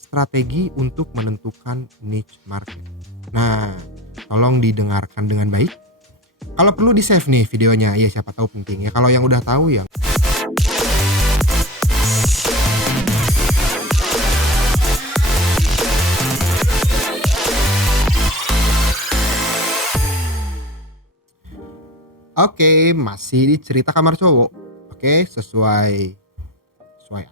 strategi untuk menentukan niche market. Nah, tolong didengarkan dengan baik. Kalau perlu di-save nih videonya, ya siapa tahu penting ya. Kalau yang udah tahu ya. Oke, masih di cerita kamar cowok. Oke, sesuai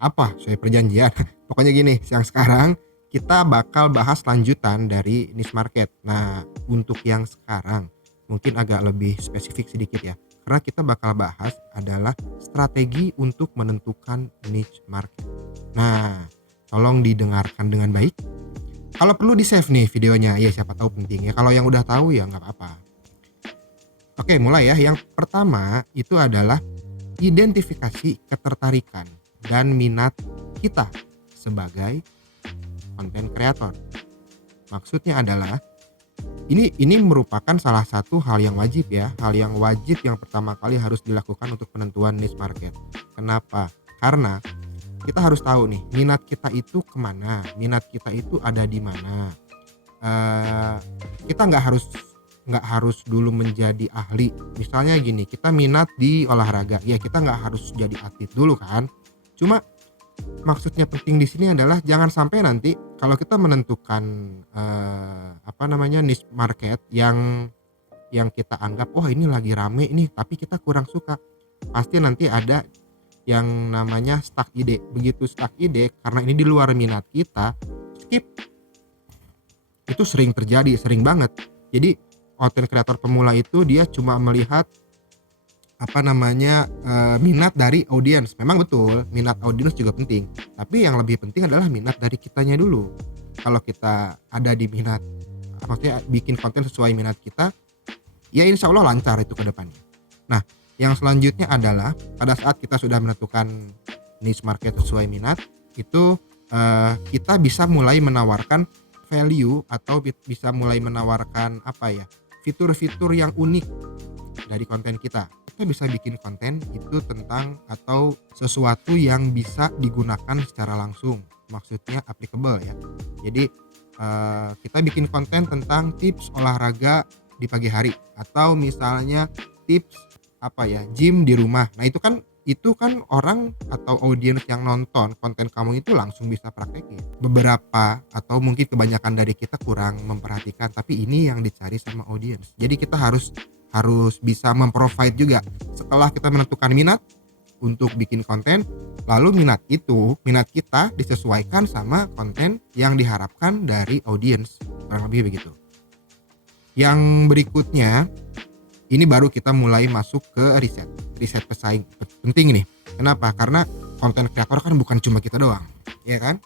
apa? Sesuai perjanjian. Pokoknya gini, yang sekarang kita bakal bahas lanjutan dari niche market. Nah, untuk yang sekarang mungkin agak lebih spesifik sedikit ya. Karena kita bakal bahas adalah strategi untuk menentukan niche market. Nah, tolong didengarkan dengan baik. Kalau perlu di-save nih videonya, ya siapa tahu penting ya. Kalau yang udah tahu ya nggak apa-apa. Oke, mulai ya. Yang pertama itu adalah identifikasi ketertarikan dan minat kita sebagai konten kreator. Maksudnya adalah ini merupakan salah satu hal yang wajib ya, hal yang wajib yang pertama kali harus dilakukan untuk penentuan niche market. Kenapa? Karena kita harus tahu nih minat kita itu kemana, minat kita itu ada di mana. Kita nggak harus dulu menjadi ahli. Misalnya gini, kita minat di olahraga, ya kita nggak harus jadi atlet dulu kan. Cuma maksudnya penting di sini adalah jangan sampai nanti kalau kita menentukan niche market yang kita anggap wah ini lagi rame nih, tapi kita kurang suka, pasti nanti ada yang namanya stuck ide. Begitu stuck ide karena ini di luar minat kita, skip. Itu sering terjadi, sering banget. Jadi konten kreator pemula itu dia cuma melihat minat dari audiens. Memang betul, minat audiens juga penting. Tapi yang lebih penting adalah minat dari kitanya dulu. Kalau kita ada di minat, maksudnya bikin konten sesuai minat kita, ya insya Allah lancar itu ke depannya. Nah, yang selanjutnya adalah pada saat kita sudah menentukan niche market sesuai minat, itu kita bisa mulai menawarkan value atau bisa mulai menawarkan fitur-fitur yang unik dari konten kita. Kita bisa bikin konten itu tentang atau sesuatu yang bisa digunakan secara langsung, maksudnya applicable ya. Jadi kita bikin konten tentang tips olahraga di pagi hari, atau misalnya tips gym di rumah. Nah itu kan orang atau audiens yang nonton konten kamu itu langsung bisa praktekin. Beberapa atau mungkin kebanyakan dari kita kurang memperhatikan, tapi ini yang dicari sama audiens. Jadi kita harus bisa memprovide juga setelah kita menentukan minat untuk bikin konten, lalu minat kita disesuaikan sama konten yang diharapkan dari audiens, kurang lebih begitu. Yang berikutnya ini baru kita mulai masuk ke riset pesaing. Penting nih. Kenapa? Karena konten kreator kan bukan cuma kita doang, ya kan?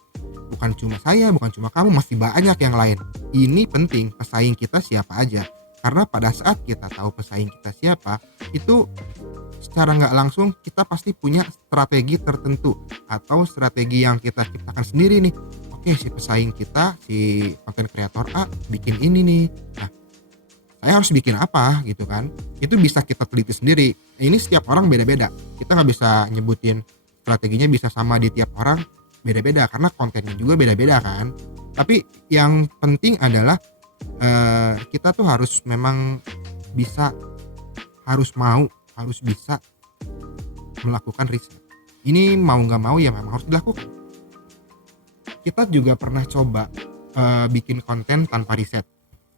Bukan cuma saya, bukan cuma kamu, masih banyak yang lain. Ini penting, pesaing kita siapa aja. Karena pada saat kita tahu pesaing kita siapa, itu secara nggak langsung kita pasti punya strategi tertentu atau strategi yang kita ciptakan sendiri nih. Oke, si pesaing kita, si konten kreator A bikin ini nih. Nah, saya harus bikin apa gitu kan, itu bisa kita teliti sendiri. Ini setiap orang beda-beda, kita nggak bisa nyebutin strateginya bisa sama di tiap orang, beda-beda karena kontennya juga beda-beda kan. Tapi yang penting adalah kita tuh harus bisa melakukan riset. Ini mau nggak mau ya memang harus dilakukan. Kita juga pernah coba bikin konten tanpa riset.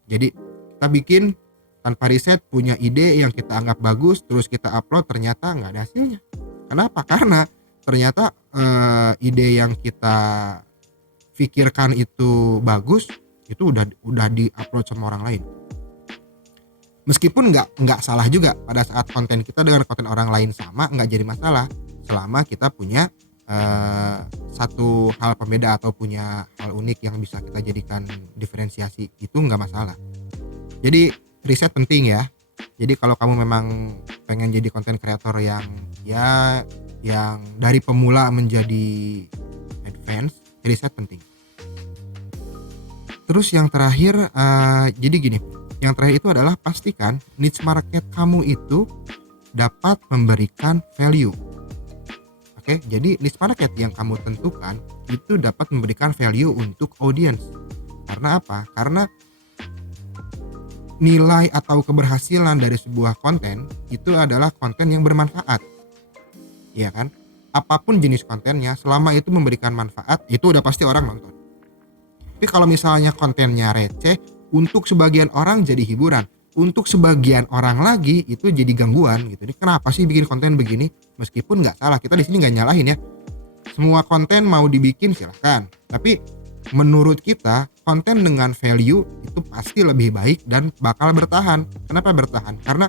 Jadi kita bikin tanpa riset, punya ide yang kita anggap bagus, terus kita upload, ternyata nggak ada hasilnya. Kenapa? Karena ternyata ide yang kita pikirkan itu bagus, itu udah di-upload sama orang lain. Meskipun nggak salah juga, pada saat konten kita dengan konten orang lain sama, nggak jadi masalah selama kita punya satu hal pembeda atau punya hal unik yang bisa kita jadikan diferensiasi, itu nggak masalah. Jadi riset penting ya. Jadi kalau kamu memang pengen jadi konten kreator yang dari pemula menjadi advance, riset penting. Terus yang terakhir, jadi gini, yang terakhir itu adalah pastikan niche market kamu itu dapat memberikan value. Oke, jadi niche market yang kamu tentukan itu dapat memberikan value untuk audiens. Karena apa? Karena nilai atau keberhasilan dari sebuah konten itu adalah konten yang bermanfaat, ya kan? Apapun jenis kontennya, selama itu memberikan manfaat, itu udah pasti orang nonton. Tapi kalau misalnya kontennya receh, untuk sebagian orang jadi hiburan, untuk sebagian orang lagi itu jadi gangguan gitu. Ini kenapa sih bikin konten begini? Meskipun nggak salah, kita di sini nggak nyalahin ya. Semua konten mau dibikin silahkan. Tapi menurut kita konten dengan value itu pasti lebih baik dan bakal bertahan. Kenapa bertahan? Karena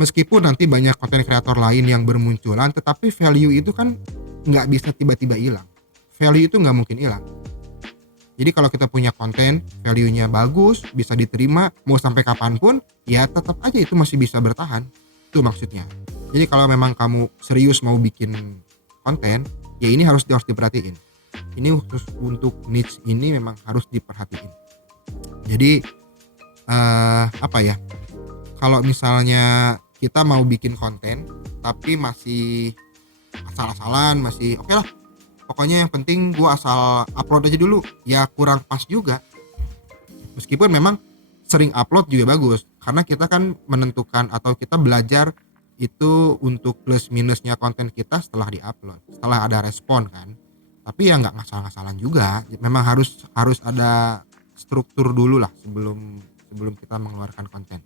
meskipun nanti banyak konten kreator lain yang bermunculan, tetapi value itu kan nggak bisa tiba-tiba hilang. Value itu nggak mungkin hilang. Jadi kalau kita punya konten, value-nya bagus, bisa diterima, mau sampai kapanpun, ya tetap aja itu masih bisa bertahan. Itu maksudnya. Jadi kalau memang kamu serius mau bikin konten, ya ini harus diperhatiin. Ini khusus untuk niche ini memang harus diperhatiin. Jadi apa ya? Kalau misalnya kita mau bikin konten tapi masih asal-asalan, masih oke lah, pokoknya yang penting gua asal upload aja dulu, ya kurang pas juga. Meskipun memang sering upload juga bagus, karena kita kan menentukan atau kita belajar itu untuk plus minusnya konten kita setelah diupload, setelah ada respon kan. Tapi ya nggak ngasal-ngasalan juga, memang harus ada struktur dulu lah sebelum kita mengeluarkan konten.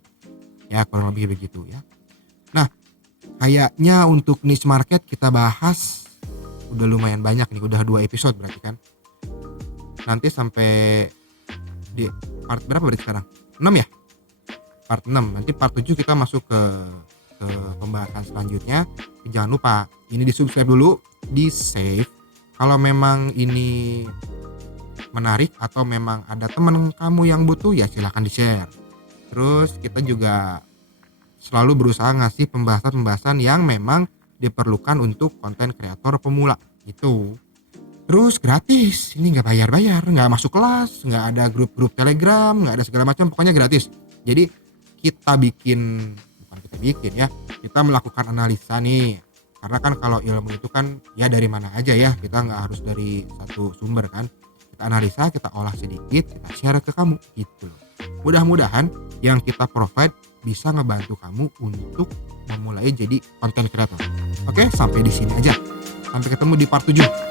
Ya kurang lebih begitu ya. Nah, kayaknya untuk niche market kita bahas udah lumayan banyak nih, udah 2 episode berarti kan. Nanti sampai di part berapa berarti sekarang? 6 ya? Part 6. Nanti part 7 kita masuk ke pembahasan selanjutnya. Jangan lupa ini di-subscribe dulu, di-save. Kalau memang ini menarik atau memang ada teman kamu yang butuh, ya silahkan di-share. Terus kita juga selalu berusaha ngasih pembahasan-pembahasan yang memang diperlukan untuk konten kreator pemula itu. Terus gratis, ini nggak bayar-bayar, nggak masuk kelas, nggak ada grup-grup Telegram, nggak ada segala macam, pokoknya gratis. Jadi kita kita melakukan analisa nih, karena kan kalau ilmu itu kan ya dari mana aja ya, kita nggak harus dari satu sumber kan. Kita analisa, kita olah sedikit, kita share ke kamu gitu loh. Mudah-mudahan yang kita provide bisa ngebantu kamu untuk memulai jadi konten kreator. Oke, sampai di sini aja. Sampai ketemu di part 7.